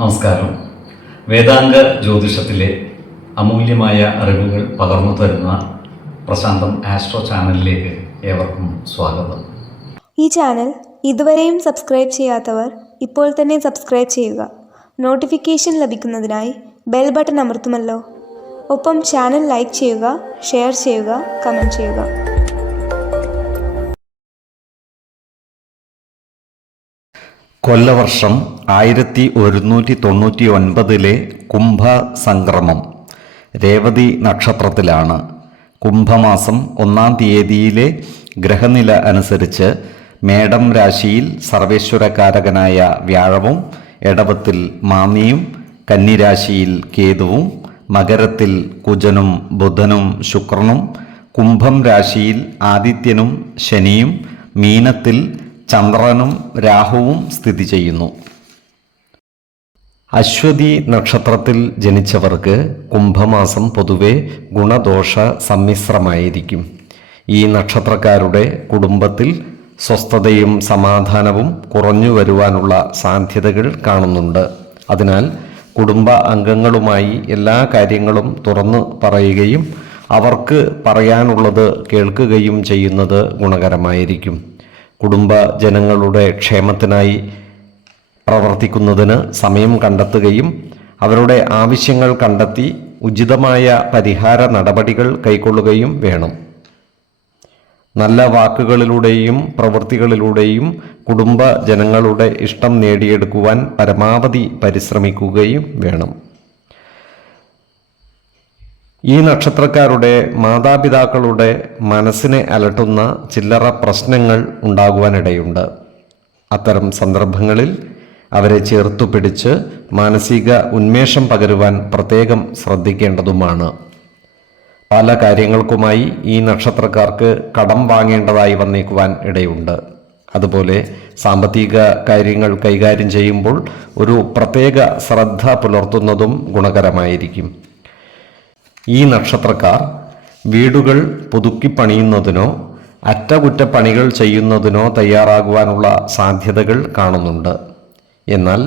നമസ്കാരം. വേദാംഗ ജ്യോതിഷത്തിലെ അമൂല്യമായ അറിവുകൾ പകർന്നു തരുന്ന പ്രശാന്തം ആസ്ട്രോ ചാനലിലേക്ക് ഏവർക്കും സ്വാഗതം. ഈ ചാനൽ ഇതുവരെയും സബ്സ്ക്രൈബ് ചെയ്യാത്തവർ ഇപ്പോൾ തന്നെ സബ്സ്ക്രൈബ് ചെയ്യുക. നോട്ടിഫിക്കേഷൻ ലഭിക്കുന്നതിനായി ബെൽ ബട്ടൺ അമർത്തുമല്ലോ. ഒപ്പം ചാനൽ ലൈക്ക് ചെയ്യുക, ഷെയർ ചെയ്യുക, കമൻറ്റ് ചെയ്യുക. കൊല്ലവർഷം 1199 കുംഭ സംക്രമം രേവതി നക്ഷത്രത്തിലാണ്. കുംഭമാസം 1-ാം തീയതിയിലെ ഗ്രഹനില അനുസരിച്ച് മേടം രാശിയിൽ സർവേശ്വരകാരകനായ വ്യാഴവും, എടവത്തിൽ മാന്നിയും, കന്നിരാശിയിൽ കേതുവും, മകരത്തിൽ കുജനും ബുധനും ശുക്രനും, കുംഭം രാശിയിൽ ആദിത്യനും ശനിയും, മീനത്തിൽ ചന്ദ്രനും രാഹുവും സ്ഥിതി ചെയ്യുന്നു. അശ്വതി നക്ഷത്രത്തിൽ ജനിച്ചവർക്ക് കുംഭമാസം പൊതുവെ ഗുണദോഷ സമ്മിശ്രമായിരിക്കും. ഈ നക്ഷത്രക്കാരുടെ കുടുംബത്തിൽ സ്വസ്ഥതയും സമാധാനവും കുറഞ്ഞു വരുവാനുള്ള സാധ്യതകൾ കാണുന്നുണ്ട്. അതിനാൽ കുടുംബ അംഗങ്ങളുമായി എല്ലാ കാര്യങ്ങളും തുറന്നു പറയുകയും അവർക്ക് പറയാനുള്ളത് കേൾക്കുകയും ചെയ്യുന്നത് ഗുണകരമായിരിക്കും. കുടുംബ ജനങ്ങളുടെ ക്ഷേമത്തിനായി പ്രവർത്തിക്കുന്നതിന് സമയം കണ്ടെത്തുകയും അവരുടെ ആവശ്യങ്ങൾ കണ്ടെത്തി ഉചിതമായ പരിഹാര നടപടികൾ കൈക്കൊള്ളുകയും വേണം. നല്ല വാക്കുകളിലൂടെയും പ്രവൃത്തികളിലൂടെയും കുടുംബ ജനങ്ങളുടെ ഇഷ്ടം നേടിയെടുക്കുവാൻ പരമാവധി പരിശ്രമിക്കുകയും വേണം. ഈ നക്ഷത്രക്കാരുടെ മാതാപിതാക്കളുടെ മനസ്സിനെ അലട്ടുന്ന ചില്ലറ പ്രശ്നങ്ങൾ ഉണ്ടാകുവാനിടയുണ്ട്. അത്തരം സന്ദർഭങ്ങളിൽ അവരെ ചേർത്തു പിടിച്ച് മാനസിക ഉന്മേഷം പകരുവാൻ പ്രത്യേകം ശ്രദ്ധിക്കേണ്ടതുമാണ്. പല കാര്യങ്ങൾക്കുമായി ഈ നക്ഷത്രക്കാർക്ക് കടം വാങ്ങേണ്ടതായി വന്നേക്കുവാൻ ഇടയുണ്ട്. അതുപോലെ സാമ്പത്തിക കാര്യങ്ങൾ കൈകാര്യം ചെയ്യുമ്പോൾ ഒരു പ്രത്യേക ശ്രദ്ധ പുലർത്തുന്നതും ഗുണകരമായിരിക്കും. ഈ നക്ഷത്രക്കാർ വീടുകൾ പുതുക്കി പണിയുന്നതിനോ അറ്റകുറ്റപ്പണികൾ ചെയ്യുന്നതിനോ തയ്യാറാകുവാനുള്ള സാധ്യതകൾ കാണുന്നുണ്ട്. എന്നാൽ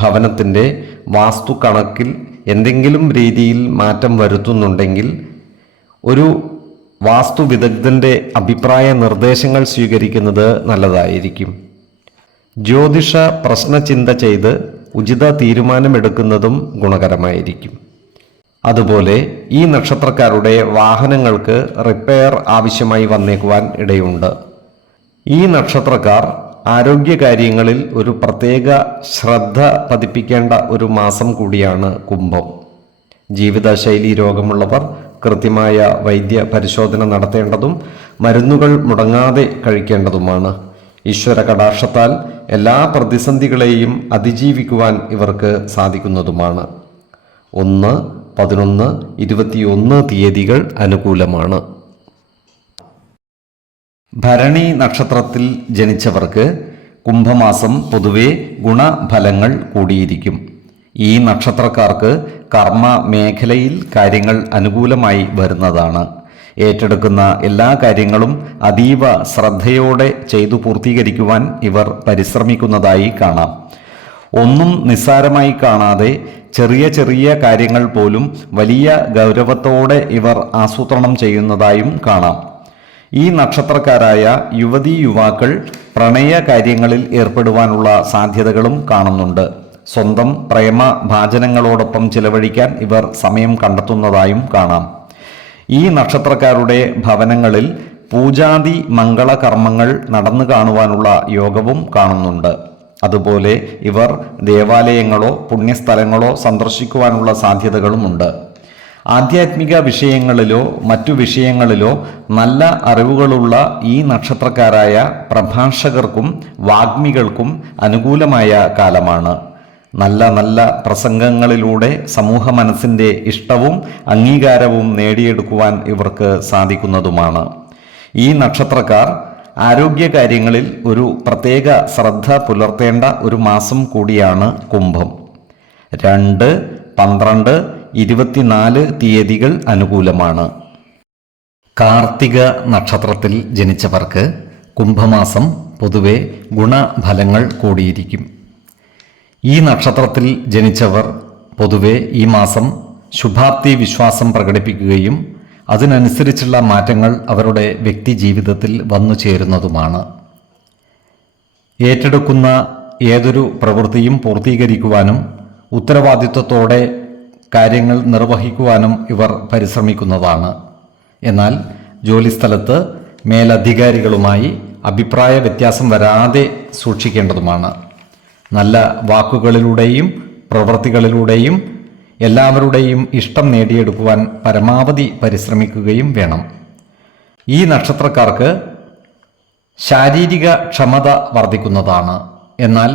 ഭവനത്തിൻ്റെ വാസ്തുകണക്കിൽ എന്തെങ്കിലും രീതിയിൽ മാറ്റം വരുത്തുന്നുണ്ടെങ്കിൽ ഒരു വാസ്തുവിദഗ്ധൻ്റെ അഭിപ്രായ നിർദ്ദേശങ്ങൾ സ്വീകരിക്കുന്നത് നല്ലതായിരിക്കും. ജ്യോതിഷ പ്രശ്നചിന്ത ചെയ്ത് ഉചിത തീരുമാനമെടുക്കുന്നതും ഗുണകരമായിരിക്കും. അതുപോലെ ഈ നക്ഷത്രക്കാരുടെ വാഹനങ്ങൾക്ക് റിപ്പയർ ആവശ്യമായി വന്നേക്കുവാൻ ഇടയുണ്ട്. ഈ നക്ഷത്രക്കാർ ആരോഗ്യകാര്യങ്ങളിൽ ഒരു പ്രത്യേക ശ്രദ്ധ പതിപ്പിക്കേണ്ട ഒരു മാസം കൂടിയാണ് കുംഭം. ജീവിതശൈലി രോഗമുള്ളവർ കൃത്യമായ വൈദ്യ പരിശോധന നടത്തേണ്ടതും മരുന്നുകൾ മുടങ്ങാതെ കഴിക്കേണ്ടതുമാണ്. ഈശ്വര കടാക്ഷത്താൽ എല്ലാ പ്രതിസന്ധികളെയും അതിജീവിക്കുവാൻ ഇവർക്ക് സാധിക്കുന്നതുമാണ്. 1, 11, 21 തീയതികൾ അനുകൂലമാണ്. ഭരണി നക്ഷത്രത്തിൽ ജനിച്ചവർക്ക് കുംഭമാസം പൊതുവെ ഗുണഫലങ്ങൾ കൂടിയിരിക്കും. ഈ നക്ഷത്രക്കാർക്ക് കർമ്മ മേഖലയിൽ കാര്യങ്ങൾ അനുകൂലമായി വരുന്നതാണ്. ഏറ്റെടുക്കുന്ന എല്ലാ കാര്യങ്ങളും അതീവ ശ്രദ്ധയോടെ ചെയ്തു പൂർത്തീകരിക്കുവാൻ ഇവർ പരിശ്രമിക്കുന്നതായി കാണാം. ഒന്നും നിസ്സാരമായി കാണാതെ ചെറിയ ചെറിയ കാര്യങ്ങൾ പോലും വലിയ ഗൗരവത്തോടെ ഇവർ ആസൂത്രണം ചെയ്യുന്നതായും കാണാം. ഈ നക്ഷത്രക്കാരായ യുവതീ യുവാക്കൾ പ്രണയ കാര്യങ്ങളിൽ ഏർപ്പെടുവാനുള്ള സാധ്യതകളും കാണുന്നുണ്ട്. സ്വന്തം പ്രേമ ഭാജനങ്ങളോടൊപ്പം ചിലവഴിക്കാൻ ഇവർ സമയം കണ്ടെത്തുന്നതായും കാണാം. ഈ നക്ഷത്രക്കാരുടെ ഭവനങ്ങളിൽ പൂജാതി മംഗളകർമ്മങ്ങൾ നടന്നു കാണുവാനുള്ള യോഗവും കാണുന്നുണ്ട്. അതുപോലെ ഇവർ ദേവാലയങ്ങളോ പുണ്യസ്ഥലങ്ങളോ സന്ദർശിക്കുവാനുള്ള സാധ്യതകളുമുണ്ട്. ആധ്യാത്മിക വിഷയങ്ങളിലോ മറ്റു വിഷയങ്ങളിലോ നല്ല അറിവുകളുള്ള ഈ നക്ഷത്രക്കാരായ പ്രഭാഷകർക്കും വാഗ്മികൾക്കും അനുകൂലമായ കാലമാണ്. നല്ല നല്ല പ്രസംഗങ്ങളിലൂടെ സമൂഹ മനസ്സിൻ്റെ ഇഷ്ടവും അംഗീകാരവും നേടിയെടുക്കുവാൻ ഇവർക്ക് സാധിക്കുന്നതുമാണ്. ഈ നക്ഷത്രക്കാർ ആരോഗ്യകാര്യങ്ങളിൽ ഒരു പ്രത്യേക ശ്രദ്ധ പുലർത്തേണ്ട ഒരു മാസം കൂടിയാണ് കുംഭം. 2, 12, 24 തീയതികൾ അനുകൂലമാണ്. കാർത്തിക നക്ഷത്രത്തിൽ ജനിച്ചവർക്ക് കുംഭമാസം പൊതുവെ ഗുണഫലങ്ങൾ കൂടിയിരിക്കും. ഈ നക്ഷത്രത്തിൽ ജനിച്ചവർ പൊതുവെ ഈ മാസം ശുഭാപ്തി വിശ്വാസം പ്രകടിപ്പിക്കുകയും അതിനനുസരിച്ചുള്ള മാറ്റങ്ങൾ അവരുടെ വ്യക്തി ജീവിതത്തിൽ വന്നു ചേരുന്നതുമാണ്. ഏറ്റെടുക്കുന്ന ഏതൊരു പ്രവൃത്തിയും പൂർത്തീകരിക്കുവാനും ഉത്തരവാദിത്വത്തോടെ കാര്യങ്ങൾ നിർവഹിക്കുവാനും ഇവർ പരിശ്രമിക്കുന്നതാണ്. എന്നാൽ ജോലിസ്ഥലത്ത് മേലധികാരികളുമായി അഭിപ്രായ വ്യത്യാസം വരാതെ സൂക്ഷിക്കേണ്ടതുമാണ്. നല്ല വാക്കുകളിലൂടെയും പ്രവൃത്തികളിലൂടെയും എല്ലാവരുടെയും ഇഷ്ടം നേടിയെടുക്കുവാൻ പരമാവധി പരിശ്രമിക്കുകയും വേണം. ഈ നക്ഷത്രക്കാർക്ക് ശാരീരിക ക്ഷമത വർദ്ധിക്കുന്നതാണ്. എന്നാൽ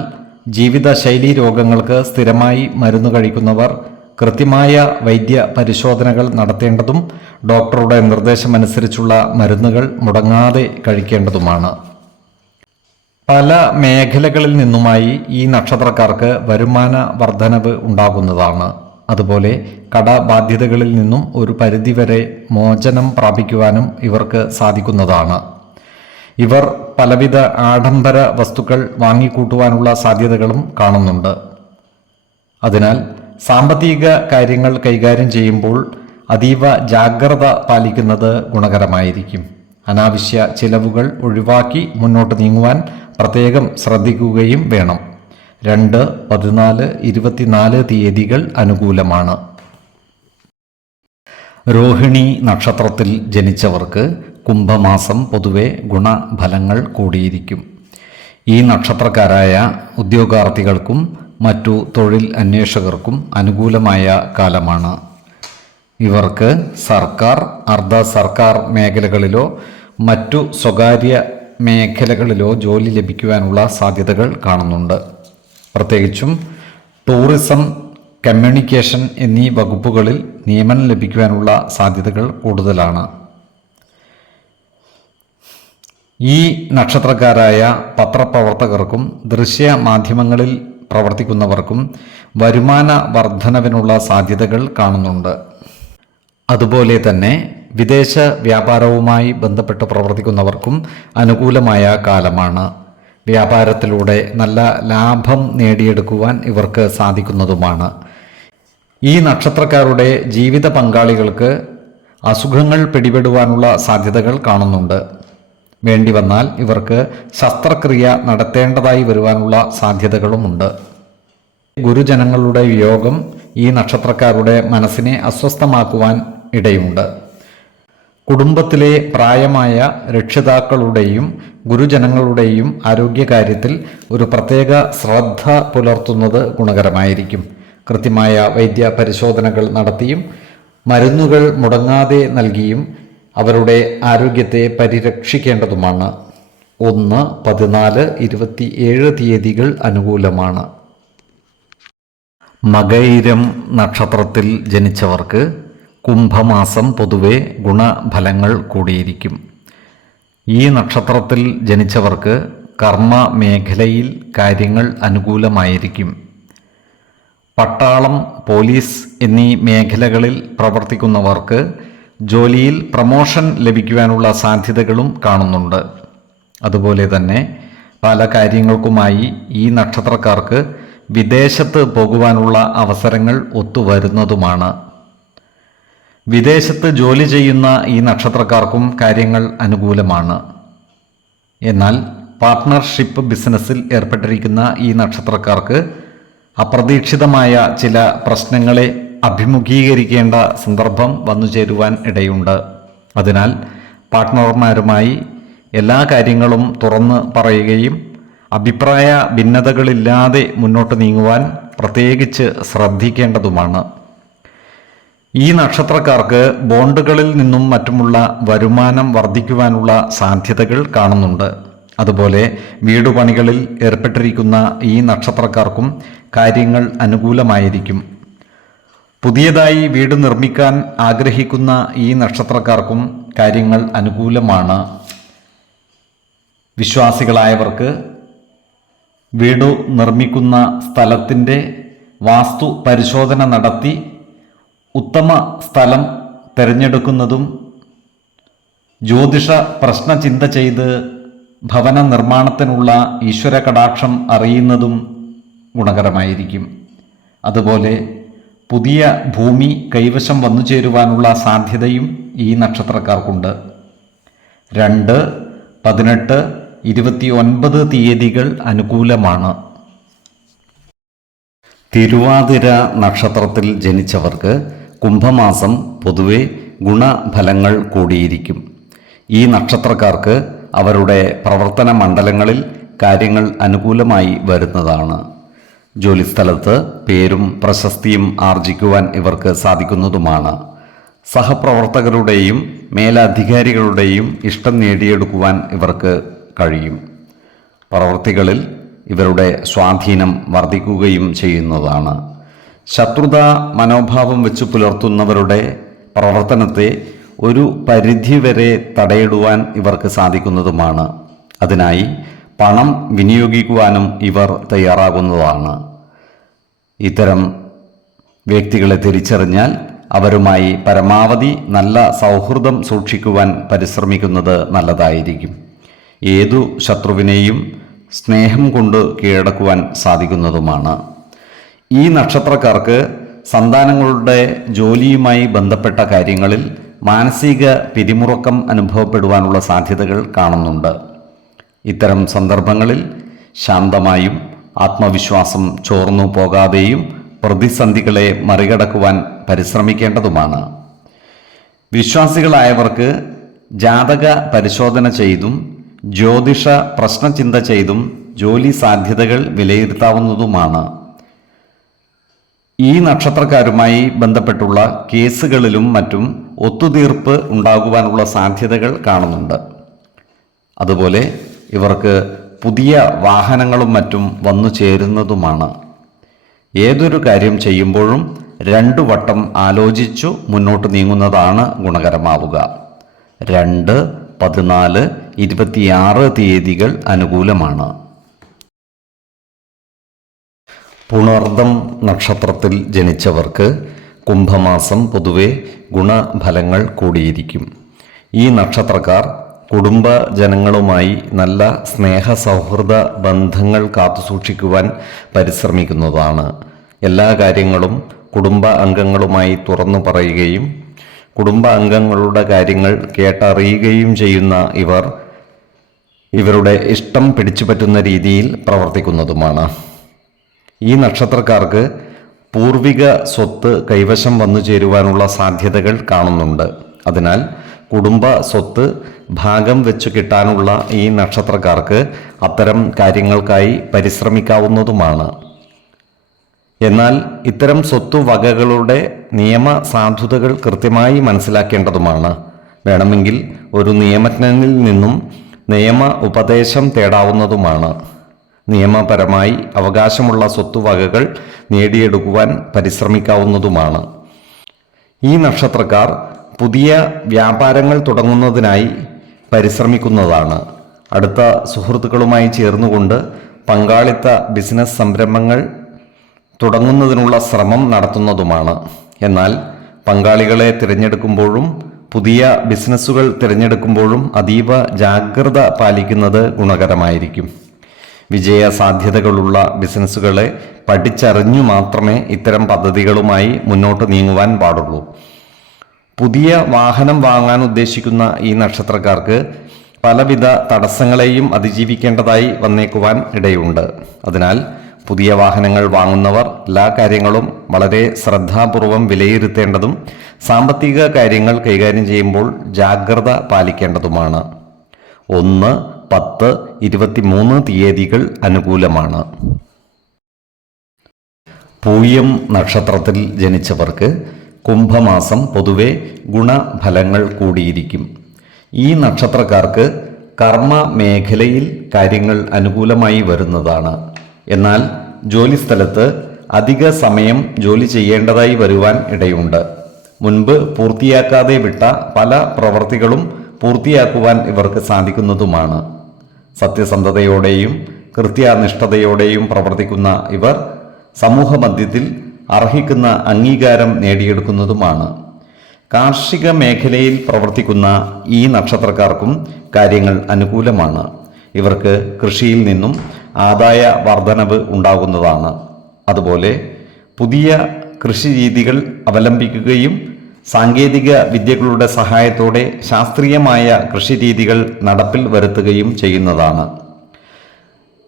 ജീവിതശൈലീ രോഗങ്ങൾക്ക് സ്ഥിരമായി മരുന്ന് കഴിക്കുന്നവർ കൃത്യമായ വൈദ്യ പരിശോധനകൾ നടത്തേണ്ടതും ഡോക്ടറുടെ നിർദ്ദേശമനുസരിച്ചുള്ള മരുന്നുകൾ മുടങ്ങാതെ കഴിക്കേണ്ടതുമാണ്. പല മേഖലകളിൽ നിന്നുമായി ഈ നക്ഷത്രക്കാർക്ക് വരുമാന വർധനവ് ഉണ്ടാകുന്നതാണ്. അതുപോലെ കടബാധ്യതകളിൽ നിന്നും ഒരു പരിധിവരെ മോചനം പ്രാപിക്കുവാനും ഇവർക്ക് സാധിക്കുന്നതാണ്. ഇവർ പലവിധ ആഡംബര വസ്തുക്കൾ വാങ്ങിക്കൂട്ടുവാനുള്ള സാധ്യതകളും കാണുന്നുണ്ട്. അതിനാൽ സാമ്പത്തിക കാര്യങ്ങൾ കൈകാര്യം ചെയ്യുമ്പോൾ അതീവ ജാഗ്രത പാലിക്കുന്നത് ഗുണകരമായിരിക്കും. അനാവശ്യ ചിലവുകൾ ഒഴിവാക്കി മുന്നോട്ട് നീങ്ങുവാൻ പ്രത്യേകം ശ്രദ്ധിക്കുകയും വേണം. 2, 14, 24 തീയതികൾ അനുകൂലമാണ്. രോഹിണി നക്ഷത്രത്തിൽ ജനിച്ചവർക്ക് കുംഭമാസം പൊതുവെ ഗുണഫലങ്ങൾ കൂടിയിരിക്കും. ഈ നക്ഷത്രക്കാരായ ഉദ്യോഗാർത്ഥികൾക്കും മറ്റു തൊഴിൽ അന്വേഷകർക്കും അനുകൂലമായ കാലമാണ്. ഇവർക്ക് സർക്കാർ, അർദ്ധ സർക്കാർ മേഖലകളിലോ മറ്റു സ്വകാര്യ മേഖലകളിലോ ജോലി ലഭിക്കുവാനുള്ള സാധ്യതകൾ കാണുന്നുണ്ട്. പ്രത്യേകിച്ചും ടൂറിസം, കമ്മ്യൂണിക്കേഷൻ എന്നീ വകുപ്പുകളിൽ നിയമനം ലഭിക്കുവാനുള്ള സാധ്യതകൾ കൂടുതലാണ്. ഈ നക്ഷത്രക്കാരായ പത്രപ്രവർത്തകർക്കും ദൃശ്യ മാധ്യമങ്ങളിൽ പ്രവർത്തിക്കുന്നവർക്കും വരുമാന വർധനവിനുള്ള സാധ്യതകൾ കാണുന്നുണ്ട്. അതുപോലെ തന്നെ വിദേശ വ്യാപാരവുമായി ബന്ധപ്പെട്ട് പ്രവർത്തിക്കുന്നവർക്കും അനുകൂലമായ കാലമാണ്. വ്യാപാരത്തിലൂടെ നല്ല ലാഭം നേടിയെടുക്കുവാൻ ഇവർക്ക് സാധിക്കുന്നതുമാണ്. ഈ നക്ഷത്രക്കാരുടെ ജീവിത പങ്കാളികൾക്ക് അസുഖങ്ങൾ പിടിപെടുവാനുള്ള സാധ്യതകൾ കാണുന്നുണ്ട്. വേണ്ടി വന്നാൽ ഇവർക്ക് ശസ്ത്രക്രിയ നടത്തേണ്ടതായി വരുവാനുള്ള സാധ്യതകളുമുണ്ട്. ഗുരുജനങ്ങളുടെ വിയോഗം ഈ നക്ഷത്രക്കാരുടെ മനസ്സിനെ അസ്വസ്ഥമാക്കുവാൻ ഇടയുണ്ട്. കുടുംബത്തിലെ പ്രായമായ രക്ഷിതാക്കളുടെയും ഗുരുജനങ്ങളുടെയും ആരോഗ്യകാര്യത്തിൽ ഒരു പ്രത്യേക ശ്രദ്ധ പുലർത്തുന്നത് ഗുണകരമായിരിക്കും. കൃത്യമായ വൈദ്യ പരിശോധനകൾ നടത്തിയും മരുന്നുകൾ മുടങ്ങാതെ നൽകിയും അവരുടെ ആരോഗ്യത്തെ പരിരക്ഷിക്കേണ്ടതുമാണ്. 1, 14, 27 തീയതികൾ അനുകൂലമാണ്. മകയിരം നക്ഷത്രത്തിൽ ജനിച്ചവർക്ക് കുംഭമാസം പൊതുവെ ഗുണഫലങ്ങൾ കൂടിയിരിക്കും. ഈ നക്ഷത്രത്തിൽ ജനിച്ചവർക്ക് കർമ്മ മേഖലയിൽ കാര്യങ്ങൾ അനുകൂലമായിരിക്കും. പട്ടാളം, പോലീസ് എന്നീ മേഖലകളിൽ പ്രവർത്തിക്കുന്നവർക്ക് ജോലിയിൽ പ്രമോഷൻ ലഭിക്കുവാനുള്ള സാധ്യതകളും കാണുന്നുണ്ട്. അതുപോലെ തന്നെ പല കാര്യങ്ങൾക്കുമായി ഈ നക്ഷത്രക്കാർക്ക് വിദേശത്ത് പോകുവാനുള്ള അവസരങ്ങൾ ഒത്തുവരുന്നതുമാണ്. വിദേശത്ത് ജോലി ചെയ്യുന്ന ഈ നക്ഷത്രക്കാർക്കും കാര്യങ്ങൾ അനുകൂലമാണ്. എന്നാൽ പാർട്ട്ണർഷിപ്പ് ബിസിനസ്സിൽ ഏർപ്പെട്ടിരിക്കുന്ന ഈ നക്ഷത്രക്കാർക്ക് അപ്രതീക്ഷിതമായ ചില പ്രശ്നങ്ങളെ അഭിമുഖീകരിക്കേണ്ട സന്ദർഭം വന്നു ചേരുവാൻ ഇടയുണ്ട്. അതിനാൽ പാർട്ട്ണർമാരുമായി എല്ലാ കാര്യങ്ങളും തുറന്ന് പറയുകയും അഭിപ്രായ ഭിന്നതകളില്ലാതെ മുന്നോട്ട് നീങ്ങുവാൻ പ്രത്യേകിച്ച് ശ്രദ്ധിക്കേണ്ടതുമാണ്. ഈ നക്ഷത്രക്കാർക്ക് ബോണ്ടുകളിൽ നിന്നും മറ്റുമുള്ള വരുമാനം വർദ്ധിക്കുവാനുള്ള സാധ്യതകൾ കാണുന്നുണ്ട്. അതുപോലെ വീടുപണികളിൽ ഏർപ്പെട്ടിരിക്കുന്ന ഈ നക്ഷത്രക്കാർക്കും കാര്യങ്ങൾ അനുകൂലമായിരിക്കും. പുതിയതായി വീട് നിർമ്മിക്കാൻ ആഗ്രഹിക്കുന്ന ഈ നക്ഷത്രക്കാർക്കും കാര്യങ്ങൾ അനുകൂലമാണ്. വിശ്വാസികളായവർക്ക് വീട് നിർമ്മിക്കുന്ന സ്ഥലത്തിൻ്റെ വാസ്തു പരിശോധന നടത്തി ഉത്തമ സ്ഥലം തിരഞ്ഞെടുക്കുന്നതും ജ്യോതിഷ പ്രശ്നചിന്ത ചെയ്ത് ഭവന നിർമ്മാണത്തിനുള്ള ഈശ്വര കടാക്ഷം അറിയുന്നതും ഗുണകരമായിരിക്കും. അതുപോലെ പുതിയ ഭൂമി കൈവശം വന്നു ചേരുവാനുള്ള സാധ്യതയും ഈ നക്ഷത്രക്കാർക്കുണ്ട്. 2, 18, 29 തീയതികൾ അനുകൂലമാണ്. തിരുവാതിര നക്ഷത്രത്തിൽ ജനിച്ചവർക്ക് കുംഭമാസം പൊതുവെ ഗുണഫലങ്ങൾ കൂടിയിരിക്കും. ഈ നക്ഷത്രക്കാർക്ക് അവരുടെ പ്രവർത്തന മണ്ഡലങ്ങളിൽ കാര്യങ്ങൾ അനുകൂലമായി വരുന്നതാണ്. ജോലിസ്ഥലത്ത് പേരും പ്രശസ്തിയും ആർജിക്കുവാൻ ഇവർക്ക് സാധിക്കുന്നതുമാണ്. സഹപ്രവർത്തകരുടെയും മേലധികാരികളുടെയും ഇഷ്ടം നേടിയെടുക്കുവാൻ ഇവർക്ക് കഴിയും. പ്രവൃത്തികളിൽ ഇവരുടെ സ്വാധീനം വർദ്ധിക്കുകയും ചെയ്യുന്നതാണ്. ശത്രുതാ മനോഭാവം വെച്ച് പുലർത്തുന്നവരുടെ പ്രവർത്തനത്തെ ഒരു പരിധിവരെ തടയിടുവാൻ ഇവർക്ക് സാധിക്കുന്നതുമാണ്. അതിനായി പണം വിനിയോഗിക്കുവാനും ഇവർ തയ്യാറാകുന്നതാണ്. ഇത്തരം വ്യക്തികളെ തിരിച്ചറിഞ്ഞാൽ അവരുമായി പരമാവധി നല്ല സൗഹൃദം സൂക്ഷിക്കുവാൻ പരിശ്രമിക്കുന്നത് നല്ലതായിരിക്കും. ഏതു ശത്രുവിനെയും സ്നേഹം കൊണ്ട് കീഴടക്കുവാൻ സാധിക്കുന്നതുമാണ്. ഈ നക്ഷത്രക്കാർക്ക് സന്താനങ്ങളുടെ ജോലിയുമായി ബന്ധപ്പെട്ട കാര്യങ്ങളിൽ മാനസിക പിരിമുറുക്കം അനുഭവപ്പെടുവാനുള്ള സാധ്യതകൾ കാണുന്നുണ്ട്. ഇത്തരം സന്ദർഭങ്ങളിൽ ശാന്തമായും ആത്മവിശ്വാസം ചോർന്നു പോകാതെയും പ്രതിസന്ധികളെ മറികടക്കുവാൻ പരിശ്രമിക്കേണ്ടതുമാണ്. വിശ്വാസികളായവർക്ക് ജാതക പരിശോധന ചെയ്തും ജ്യോതിഷ പ്രശ്നചിന്ത ചെയ്തും ജോലി സാധ്യതകൾ വിലയിരുത്താവുന്നതുമാണ്. ഈ നക്ഷത്രക്കാരുമായി ബന്ധപ്പെട്ടുള്ള കേസുകളിലും മറ്റും ഒത്തുതീർപ്പ് ഉണ്ടാകുവാനുള്ള സാധ്യതകൾ കാണുന്നുണ്ട്. അതുപോലെ ഇവർക്ക് പുതിയ വാഹനങ്ങളും മറ്റും വന്നു ചേരുന്നതുമാണ്. ഏതൊരു കാര്യം ചെയ്യുമ്പോഴും 2 വട്ടം ആലോചിച്ചു മുന്നോട്ട് നീങ്ങുന്നതാണ് ഗുണകരമാവുക. 2, 14, 26 തീയതികൾ അനുകൂലമാണ്. പുണർദം നക്ഷത്രത്തിൽ ജനിച്ചവർക്ക് കുംഭമാസം പൊതുവെ ഗുണഫലങ്ങൾ കൂടിയിരിക്കും. ഈ നക്ഷത്രക്കാർ കുടുംബജനങ്ങളുമായി നല്ല സ്നേഹ സൗഹൃദ ബന്ധങ്ങൾ കാത്തുസൂക്ഷിക്കുവാൻ പരിശ്രമിക്കുന്നതാണ്. എല്ലാ കാര്യങ്ങളും കുടുംബ അംഗങ്ങളുമായി തുറന്നു പറയുകയും കുടുംബ അംഗങ്ങളുടെ കാര്യങ്ങൾ കേട്ടറിയുകയും ചെയ്യുന്ന ഇവർ ഇവരുടെ ഇഷ്ടം പിടിച്ചുപറ്റുന്ന രീതിയിൽ പ്രവർത്തിക്കുന്നതുമാണ്. ഈ നക്ഷത്രക്കാർക്ക് പൂർവിക സ്വത്ത് കൈവശം വന്നു ചേരുവാനുള്ള സാധ്യതകൾ കാണുന്നുണ്ട്. അതിനാൽ കുടുംബ സ്വത്ത് ഭാഗം വെച്ചു കിട്ടാനുള്ള ഈ നക്ഷത്രക്കാർക്ക് അത്തരം കാര്യങ്ങൾക്കായി പരിശ്രമിക്കാവുന്നതുമാണ്. എന്നാൽ ഇത്തരം സ്വത്തുവകകളുടെ നിയമ സാധുതകൾ കൃത്യമായി മനസ്സിലാക്കേണ്ടതുമാണ്. വേണമെങ്കിൽ ഒരു നിയമജ്ഞനിൽ നിന്നും നിയമ ഉപദേശം തേടാവുന്നതുമാണ്. നിയമപരമായി അവകാശമുള്ള സ്വത്തുവകകൾ നേടിയെടുക്കുവാൻ പരിശ്രമിക്കാവുന്നതുമാണ്. ഈ നക്ഷത്രക്കാർ പുതിയ വ്യാപാരങ്ങൾ തുടങ്ങുന്നതിനായി പരിശ്രമിക്കുന്നതാണ്. അടുത്ത സുഹൃത്തുക്കളുമായി ചേർന്നുകൊണ്ട് പങ്കാളിത്ത ബിസിനസ് സംരംഭങ്ങൾ തുടങ്ങുന്നതിനുള്ള ശ്രമം നടത്തുന്നതുമാണ്. എന്നാൽ പങ്കാളികളെ തിരഞ്ഞെടുക്കുമ്പോഴും പുതിയ ബിസിനസ്സുകൾ തിരഞ്ഞെടുക്കുമ്പോഴും അതീവ ജാഗ്രത പാലിക്കുന്നത് ഗുണകരമായിരിക്കും. വിജയ സാധ്യതകളുള്ള ബിസിനസ്സുകളെ പഠിച്ചറിഞ്ഞു മാത്രമേ ഇത്തരം പദ്ധതികളുമായി മുന്നോട്ട് നീങ്ങുവാൻ പാടുള്ളൂ. പുതിയ വാഹനം വാങ്ങാൻ ഉദ്ദേശിക്കുന്ന ഈ നക്ഷത്രക്കാർക്ക് പലവിധ തടസ്സങ്ങളെയും അതിജീവിക്കേണ്ടതായി വന്നേക്കുവാൻ ഇടയുണ്ട്. അതിനാൽ പുതിയ വാഹനങ്ങൾ വാങ്ങുന്നവർ എല്ലാ കാര്യങ്ങളും വളരെ ശ്രദ്ധാപൂർവം വിലയിരുത്തേണ്ടതും സാമ്പത്തിക കാര്യങ്ങൾ കൈകാര്യം ചെയ്യുമ്പോൾ ജാഗ്രത പാലിക്കേണ്ടതുമാണ്. 1, 10, 23 തീയതികൾ അനുകൂലമാണ്. പൂയം നക്ഷത്രത്തിൽ ജനിച്ചവർക്ക് കുംഭമാസം പൊതുവെ ഗുണഫലങ്ങൾ കൂടിയിരിക്കും. ഈ നക്ഷത്രക്കാർക്ക് കർമ്മ മേഖലയിൽ കാര്യങ്ങൾ അനുകൂലമായി വരുന്നതാണ്. എന്നാൽ ജോലിസ്ഥലത്ത് അധിക സമയം ജോലി ചെയ്യേണ്ടതായി വരുവാൻ ഇടയുണ്ട്. മുൻപ് പൂർത്തിയാക്കാതെ വിട്ട പല പ്രവൃത്തികളും പൂർത്തിയാക്കുവാൻ ഇവർക്ക് സാധിക്കുന്നതുമാണ്. സത്യസന്ധതയോടെയും കൃത്യനിഷ്ഠതയോടെയും പ്രവർത്തിക്കുന്ന ഇവർ സമൂഹ മധ്യത്തിൽ അർഹിക്കുന്ന അംഗീകാരം നേടിയെടുക്കുന്നതുമാണ്. കാർഷിക മേഖലയിൽ പ്രവർത്തിക്കുന്ന ഈ നക്ഷത്രക്കാർക്കും കാര്യങ്ങൾ അനുകൂലമാണ്. ഇവർക്ക് കൃഷിയിൽ നിന്നും ആദായ വർധനവ് ഉണ്ടാകുന്നതാണ്. അതുപോലെ പുതിയ കൃഷി രീതികൾ അവലംബിക്കുകയും സാങ്കേതിക വിദ്യകളുടെ സഹായത്തോടെ ശാസ്ത്രീയമായ കൃഷിരീതികൾ നടപ്പിൽ വരുത്തുകയും ചെയ്യുന്നതാണ്.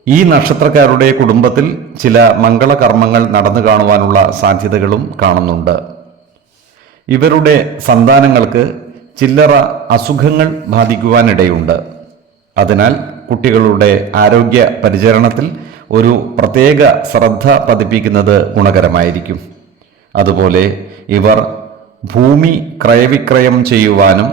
ഈ നക്ഷത്രക്കാരുടെ കുടുംബത്തിൽ ചില മംഗളകർമ്മങ്ങൾ നടന്നു കാണുവാനുള്ള സാധ്യതകളും കാണുന്നുണ്ട്. ഇവരുടെ സന്താനങ്ങൾക്ക് ചില്ലറ അസുഖങ്ങൾ ബാധിക്കുവാനിടയുണ്ട്. അതിനാൽ കുട്ടികളുടെ ആരോഗ്യ പരിചരണത്തിൽ ഒരു പ്രത്യേക ശ്രദ്ധ പതിപ്പിക്കുന്നത് ഗുണകരമായിരിക്കും. അതുപോലെ ഇവർ ഭൂമി ക്രയവിക്രയം ചെയ്യുവാനും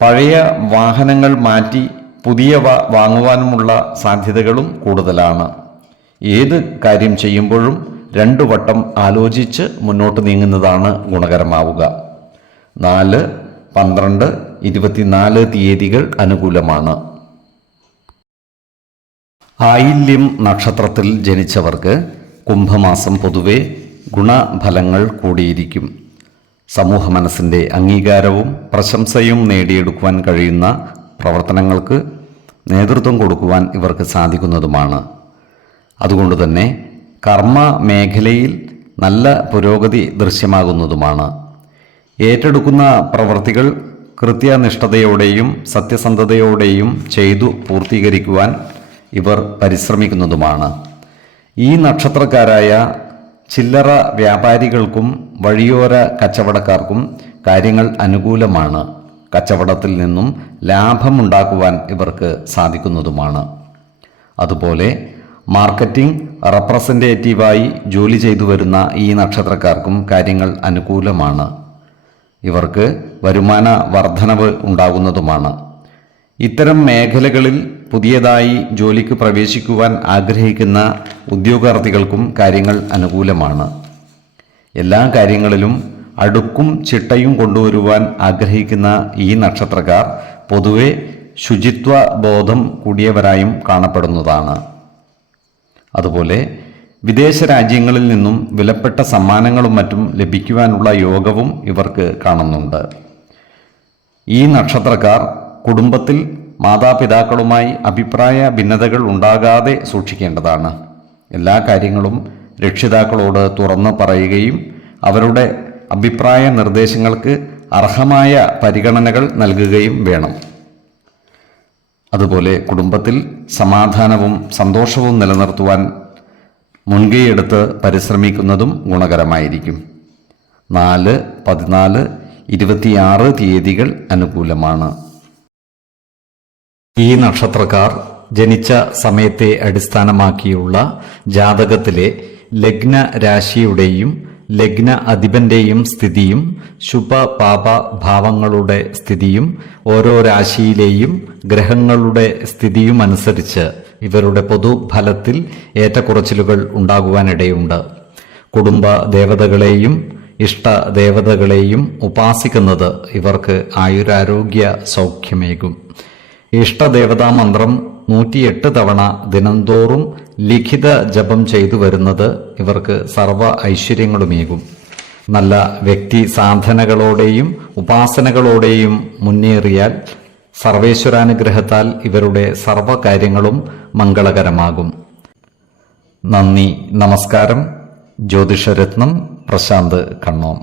പഴയ വാഹനങ്ങൾ മാറ്റി പുതിയവ വാങ്ങുവാനുമുള്ള സാധ്യതകളും കൂടുതലാണ്. ഏത് കാര്യം ചെയ്യുമ്പോഴും 2 വട്ടം ആലോചിച്ച് മുന്നോട്ട് നീങ്ങുന്നതാണ് ഗുണകരമാവുക. 4, 12, 24 തീയതികൾ അനുകൂലമാണ്. ആയില്യം നക്ഷത്രത്തിൽ ജനിച്ചവർക്ക് കുംഭമാസം പൊതുവെ ഗുണഫലങ്ങൾ കൂടിയിരിക്കും. സമൂഹ മനസ്സിൻ്റെ അംഗീകാരവും പ്രശംസയും നേടിയെടുക്കുവാൻ കഴിയുന്ന പ്രവർത്തനങ്ങൾക്ക് നേതൃത്വം കൊടുക്കുവാൻ ഇവർക്ക് സാധിക്കുന്നതുമാണ്. അതുകൊണ്ട് തന്നെ കർമ്മ മേഖലയിൽ നല്ല പുരോഗതി ദൃശ്യമാകുന്നതുമാണ്. ഏറ്റെടുക്കുന്ന പ്രവൃത്തികൾ കൃത്യനിഷ്ഠതയോടെയും സത്യസന്ധതയോടെയും ചെയ്തു പൂർത്തീകരിക്കുവാൻ ഇവർ പരിശ്രമിക്കുന്നതുമാണ്. ഈ നക്ഷത്രക്കാരായ ചില്ലറ വ്യാപാരികൾക്കും വഴിയോര കച്ചവടക്കാർക്കും കാര്യങ്ങൾ അനുകൂലമാണ്. കച്ചവടത്തിൽ നിന്നും ലാഭമുണ്ടാക്കുവാൻ ഇവർക്ക് സാധിക്കുന്നതുമാണ്. അതുപോലെ മാർക്കറ്റിംഗ് റെപ്രസെൻറ്റേറ്റീവായി ജോലി ചെയ്തു വരുന്ന ഈ നക്ഷത്രക്കാർക്കും കാര്യങ്ങൾ അനുകൂലമാണ്. ഇവർക്ക് വരുമാന വർധനവ് ഉണ്ടാകുന്നതുമാണ്. ഇത്തരം മേഖലകളിൽ പുതിയതായി ജോലിക്ക് പ്രവേശിക്കുവാൻ ആഗ്രഹിക്കുന്ന ഉദ്യോഗാർത്ഥികൾക്കും കാര്യങ്ങൾ അനുകൂലമാണ്. എല്ലാ കാര്യങ്ങളിലും അടുക്കും ചിട്ടയും കൊണ്ടുവരുവാൻ ആഗ്രഹിക്കുന്ന ഈ നക്ഷത്രക്കാർ പൊതുവെ ശുചിത്വ ബോധം കൂടിയവരായും കാണപ്പെടുന്നതാണ്. അതുപോലെ വിദേശ രാജ്യങ്ങളിൽ നിന്നും വിലപ്പെട്ട സമ്മാനങ്ങളും മറ്റും ലഭിക്കുവാനുള്ള യോഗവും ഇവർക്ക് കാണുന്നുണ്ട്. ഈ നക്ഷത്രക്കാർ കുടുംബത്തിൽ മാതാപിതാക്കളുമായി അഭിപ്രായ ഭിന്നതകൾ ഉണ്ടാകാതെ സൂക്ഷിക്കേണ്ടതാണ്. എല്ലാ കാര്യങ്ങളും രക്ഷിതാക്കളോട് തുറന്നു പറയുകയും അവരുടെ അഭിപ്രായ നിർദ്ദേശങ്ങൾക്ക് അർഹമായ പരിഗണനകൾ നൽകുകയും വേണം. അതുപോലെ കുടുംബത്തിൽ സമാധാനവും സന്തോഷവും നിലനിർത്തുവാൻ മുൻകൈയെടുത്ത് പരിശ്രമിക്കുന്നതും ഗുണകരമായിരിക്കും. 4, 14, 26 തീയതികൾ അനുകൂലമാണ്. ഈ നക്ഷത്രക്കാർ ജനിച്ച സമയത്തെ അടിസ്ഥാനമാക്കിയുള്ള ജാതകത്തിലെ ലഗ്ന രാശിയുടെയും ലഗ്ന അധിപന്റെയും സ്ഥിതിയും ശുഭ പാപ ഭാവങ്ങളുടെ സ്ഥിതിയും ഓരോ രാശിയിലെയും ഗ്രഹങ്ങളുടെ സ്ഥിതിയും അനുസരിച്ച് ഇവരുടെ പൊതുഫലത്തിൽ ഏറ്റക്കുറച്ചിലുകൾ ഉണ്ടാകുവാനിടയുണ്ട്. കുടുംബ ദേവതകളെയും ഇഷ്ട ദേവതകളെയും ഉപാസിക്കുന്നത് ഇവർക്ക് ആയുരാരോഗ്യ സൗഖ്യമേകും. ഇഷ്ടദേവതാ മന്ത്രം 108 തവണ ദിനംതോറും ലിഖിത ജപം ചെയ്തു വരുന്നത് ഇവർക്ക് സർവ ഐശ്വര്യങ്ങളുമേകും. നല്ല വ്യക്തി സാധനകളോടെയും ഉപാസനകളോടെയും മുന്നേറിയാൽ സർവേശ്വരാനുഗ്രഹത്താൽ ഇവരുടെ സർവകാര്യങ്ങളും മംഗളകരമാകും. നന്ദി, നമസ്കാരം. ജ്യോതിഷരത്നം പ്രശാന്ത് കണ്ണോം.